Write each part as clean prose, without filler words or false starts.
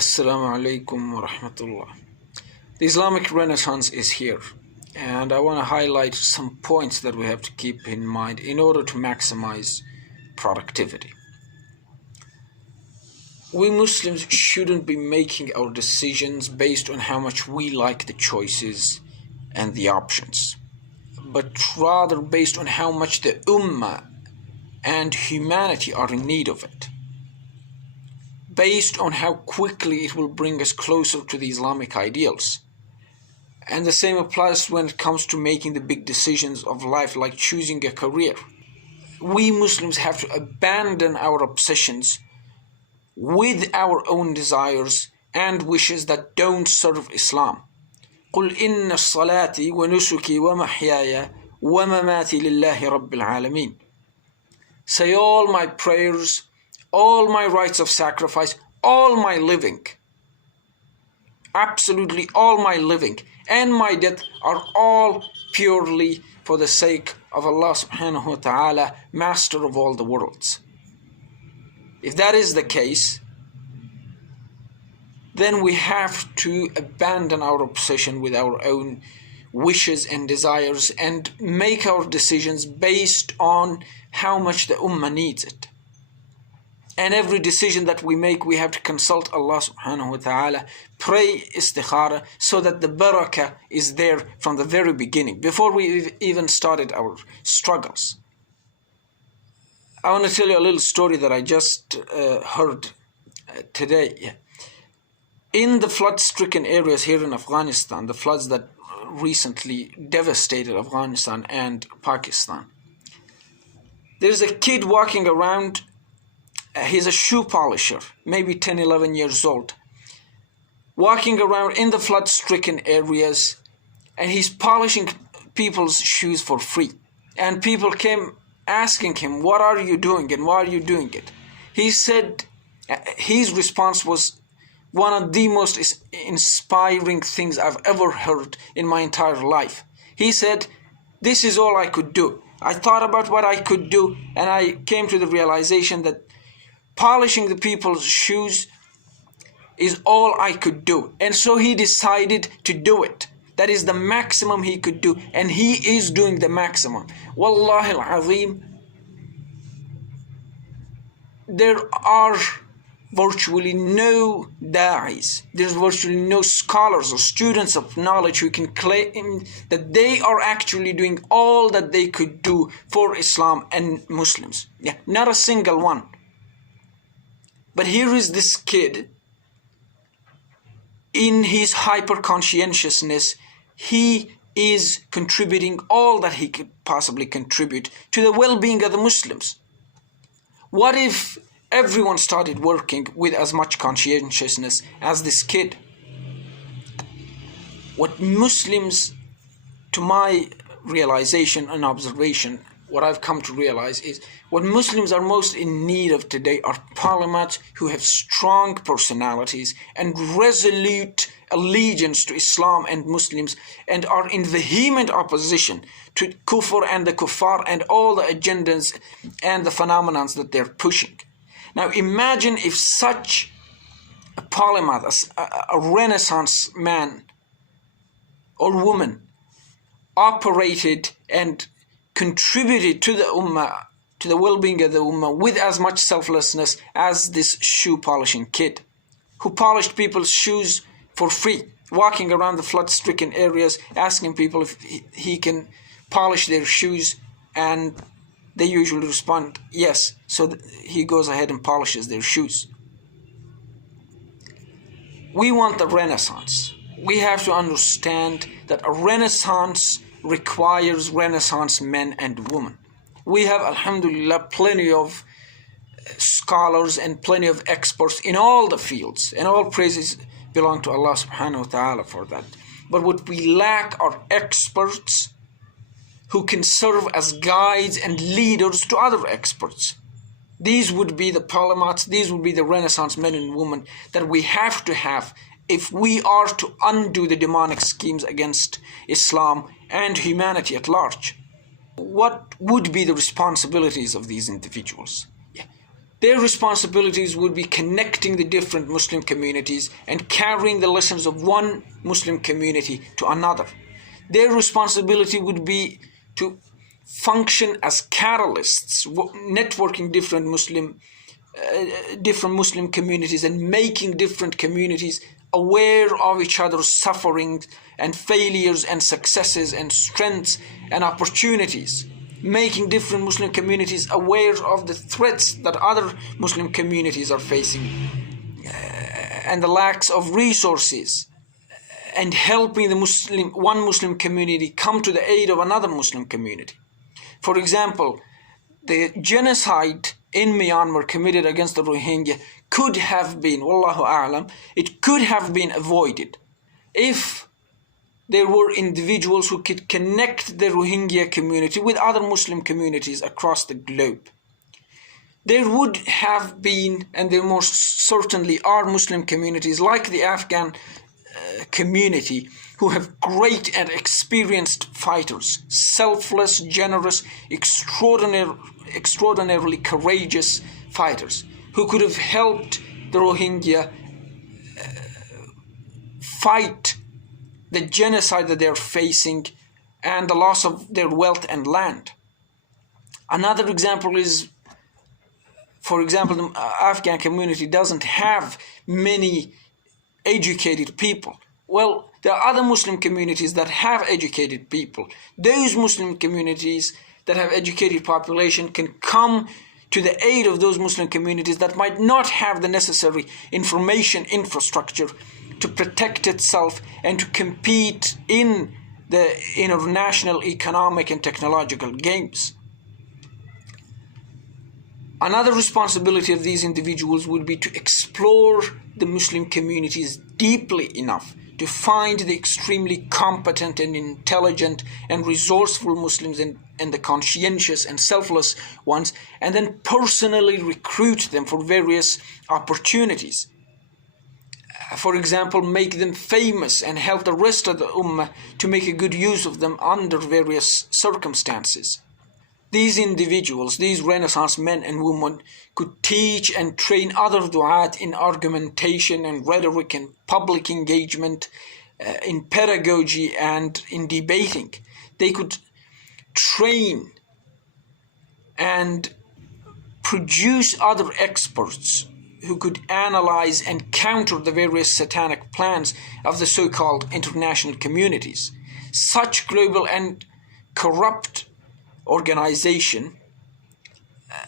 Assalamu alaikum wa rahmatullah. The Islamic Renaissance is here, and I want to highlight some points that we have to keep in mind in order to maximize productivity. We Muslims shouldn't be making our decisions based on how much we like the choices and the options, but rather based on how much the Ummah and humanity are in need of it, based on how quickly it will bring us closer to the Islamic ideals. And the same applies when it comes to making the big decisions of life, like choosing a career. We Muslims have to abandon our obsessions with our own desires and wishes that don't serve Islam. قُلْ إِنَّ الصَّلَاةِ وَنُسُكِي وَمَحْيَايَ وَمَمَاتِي لِلَّهِ رَبِّ الْعَالَمِينَ. Say all my prayers, all my rites of sacrifice, all my living, absolutely all my living and my death are all purely for the sake of Allah subhanahu wa ta'ala, master of all the worlds. If that is the case, then we have to abandon our obsession with our own wishes and desires and make our decisions based on how much the Ummah needs it. And every decision that we make, we have to consult Allah subhanahu wa ta'ala, pray istikhara, so that the barakah is there from the very beginning, before we even started our struggles. I want to tell you a little story that I just heard today. In the flood-stricken areas here in Afghanistan, the floods that recently devastated Afghanistan and Pakistan, there's a kid walking around. He's a shoe polisher, maybe 10, 11 years old, walking around in the flood-stricken areas, and he's polishing people's shoes for free. And people came asking him, what are you doing and why are you doing it? He said, his response was one of the most inspiring things I've ever heard in my entire life. He said, this is all I could do. I thought about what I could do, and I came to the realization that polishing the people's shoes is all I could do. And so he decided to do it. That is the maximum he could do. And he is doing the maximum. Wallahi al-azim, there are virtually no da'is. There's virtually no scholars or students of knowledge who can claim that they are actually doing all that they could do for Islam and Muslims. Yeah, not a single one. But here is this kid, in his hyper-conscientiousness, he is contributing all that he could possibly contribute to the well-being of the Muslims. What if everyone started working with as much conscientiousness as this kid? What Muslims, to my realization and observation, what I've come to realize is what Muslims are most in need of today are polymaths who have strong personalities and resolute allegiance to Islam and Muslims, and are in vehement opposition to kufr and the kuffar and all the agendas and the phenomena that they're pushing. Now imagine if such a polymath, a Renaissance man or woman, operated and contributed to the Ummah, to the well-being of the Ummah, with as much selflessness as this shoe polishing kid, who polished people's shoes for free, walking around the flood-stricken areas, asking people if he can polish their shoes, and they usually respond yes, so he goes ahead and polishes their shoes. We want the Renaissance. We have to understand that a Renaissance requires Renaissance men and women. We have, alhamdulillah, plenty of scholars and plenty of experts in all the fields, and all praises belong to Allah subhanahu wa ta'ala for that. But what we lack are experts who can serve as guides and leaders to other experts. These would be the polymaths, these would be the Renaissance men and women that we have to have if we are to undo the demonic schemes against Islam and humanity at large. What would be the responsibilities of these individuals? Their responsibilities would be connecting the different Muslim communities and carrying the lessons of one Muslim community to another. Their responsibility would be to function as catalysts, networking different Muslim communities and making different communities aware of each other's suffering and failures and successes and strengths and opportunities, making different Muslim communities aware of the threats that other Muslim communities are facing and the lacks of resources, and helping the one Muslim community come to the aid of another Muslim community. For example, the genocide in Myanmar committed against the Rohingya could have been, wallahu a'lam, it could have been avoided if there were individuals who could connect the Rohingya community with other Muslim communities across the globe. There would have been, and there most certainly are, Muslim communities like the Afghan community who have great and experienced fighters, selfless, generous, extraordinarily courageous fighters who could have helped the Rohingya fight the genocide that they're facing and the loss of their wealth and land. Another example is, for example, the Afghan community doesn't have many educated people. Well, there are other Muslim communities that have educated people. Those Muslim communities that have educated population can come to the aid of those Muslim communities that might not have the necessary information infrastructure to protect itself and to compete in the international economic and technological games. Another responsibility of these individuals would be to explore the Muslim communities deeply enough to find the extremely competent and intelligent and resourceful Muslims and the conscientious and selfless ones, and then personally recruit them for various opportunities. For example, make them famous and help the rest of the Ummah to make a good use of them under various circumstances. These individuals, these Renaissance men and women, could teach and train other du'at in argumentation and rhetoric and public engagement, in pedagogy and in debating. They could train and produce other experts who could analyze and counter the various satanic plans of the so-called international communities. Such global and corrupt organization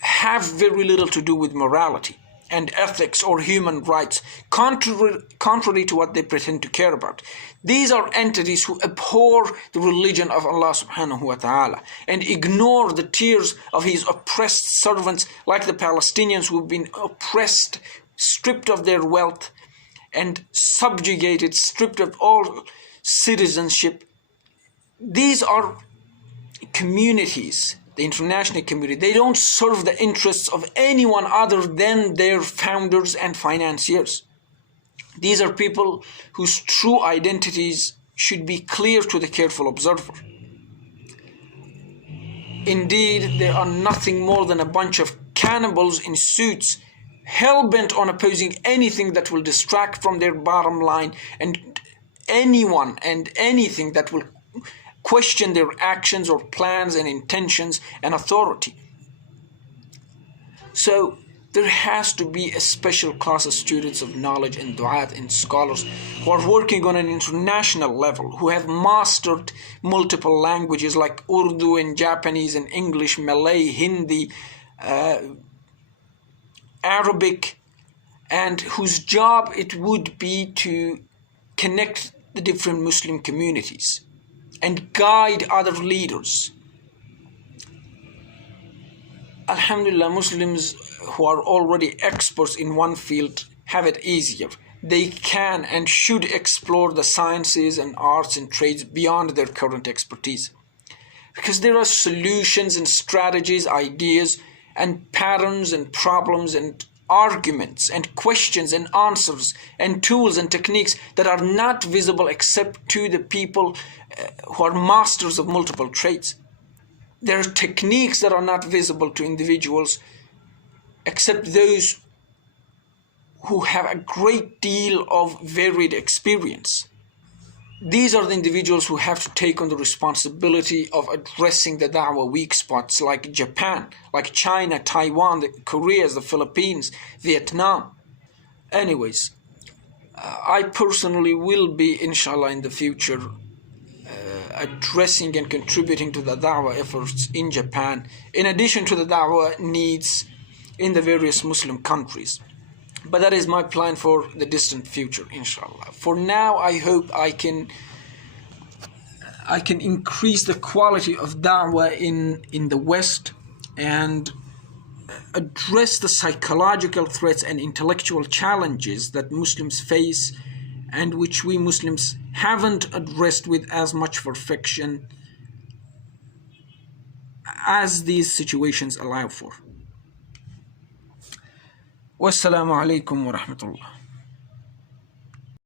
have very little to do with morality and ethics or human rights, contrary to what they pretend to care about. These are entities who abhor the religion of Allah subhanahu wa ta'ala and ignore the tears of His oppressed servants, like the Palestinians who have been oppressed, stripped of their wealth and subjugated, stripped of all citizenship. These are communities, the international community. They don't serve the interests of anyone other than their founders and financiers. These are people whose true identities should be clear to the careful observer. Indeed, they are nothing more than a bunch of cannibals in suits, hell-bent on opposing anything that will distract from their bottom line, and anyone and anything that will question their actions or plans and intentions and authority. So there has to be a special class of students of knowledge and du'at and scholars who are working on an international level, who have mastered multiple languages like Urdu and Japanese and English, Malay, Hindi, Arabic, and whose job it would be to connect the different Muslim communities and guide other leaders. Alhamdulillah, Muslims who are already experts in one field have it easier. They can and should explore the sciences and arts and trades beyond their current expertise, because there are solutions and strategies, ideas and patterns and problems and arguments and questions and answers and tools and techniques that are not visible except to the people who are masters of multiple trades. There are techniques that are not visible to individuals except those who have a great deal of varied experience. These are the individuals who have to take on the responsibility of addressing the da'wah weak spots, like Japan, like China, Taiwan, the Koreas, the Philippines, Vietnam. Anyways, I personally will be, inshallah, in the future addressing and contributing to the da'wah efforts in Japan, in addition to the da'wah needs in the various Muslim countries. But that is my plan for the distant future, inshallah. For now, I hope I can increase the quality of da'wah in the West and address the psychological threats and intellectual challenges that Muslims face, and which we Muslims haven't addressed with as much perfection as these situations allow for. Wassalamu alaikum wa rahmatullah.